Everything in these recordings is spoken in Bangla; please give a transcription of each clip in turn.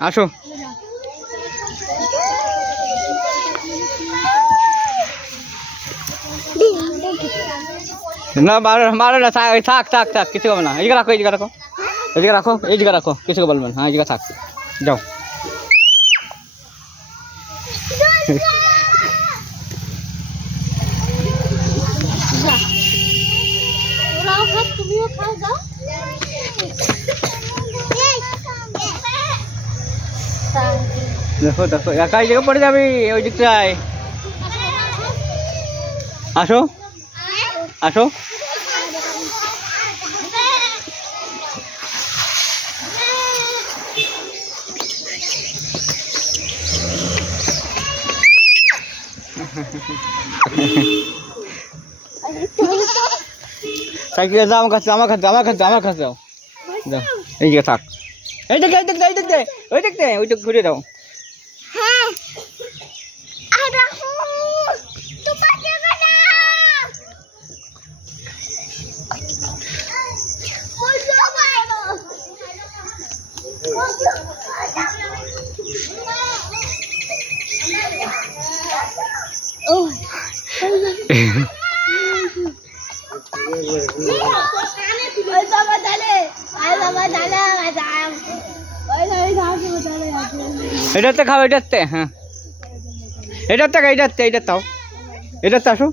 আসো না মারো মারো না থাক থাক থাক কিছু হবে না এইদিকে রাখো এইদিকে রাখো এইদিকে রাখো এইদিকে রাখো কিছু বলবেন হ্যাঁ এইদিকে থাক যাও দেখো দেখো একাই জায়গা পড়ে যাবি ওই দিকটায় আসো আসো সাইকেলে যাও আমার কাছে আমার কাছে আমার কাছে আমার কাছে যাও যাও এই দিকে থাক এই দিকে এই দিকে এই দিকে ওই দিকে ওই দিকে ঘুরে দাও এটাতে খাও এটাতে হ্যাঁ এটাতে এইটাতে এইটা তাও এটাতে আসো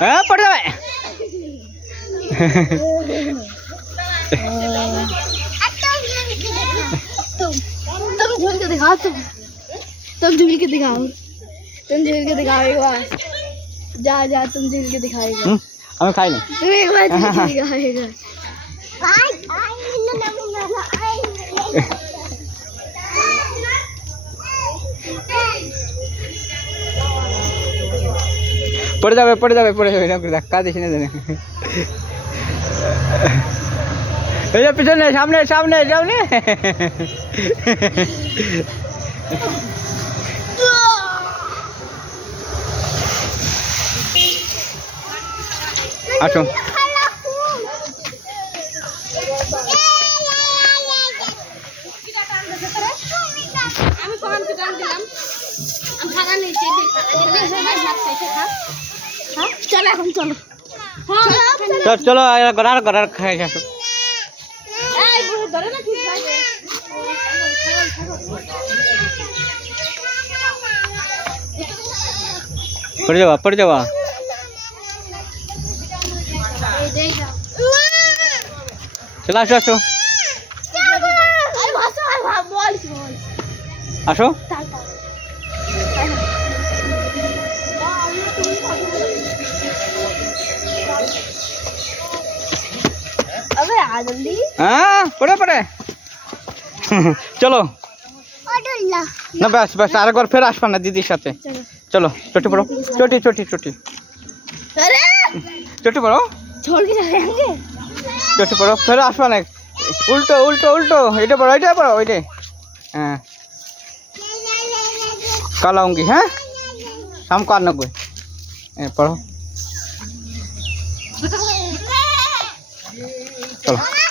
হ্যাঁ পড়ে যাবে तुम झूल के दिखाओ तुम झूल के दिखाओ तुम झूल के दिखाओ एक बार जा जा तुम झूल के दिखाएगा हमें खाई नहीं तुम एक बार झूल के दिखाएगा पड़ जाए धक्का दिस ना जाने पिछने सामने सामने सामने আসো चलो এখন চলো চলো আর ঘর খাই আসো পড়ে যাবা চলো আসো আসো আসো अबे आ जल्दी हाँ पड़े चलो ना बस बस আর একবার ফের আসবা না দিদির সাথে চলো চটি পড়ো চটি अरे চটি পড়ো छोड़ के चले जाएंगे চটি পড়ো ফের আসবা না উল্টো উল্টো উল্টো এটা পড়ো ওইটা হ্যাঁ कल आऊंगी हैं शाम को आना कोई पढ़ो चलो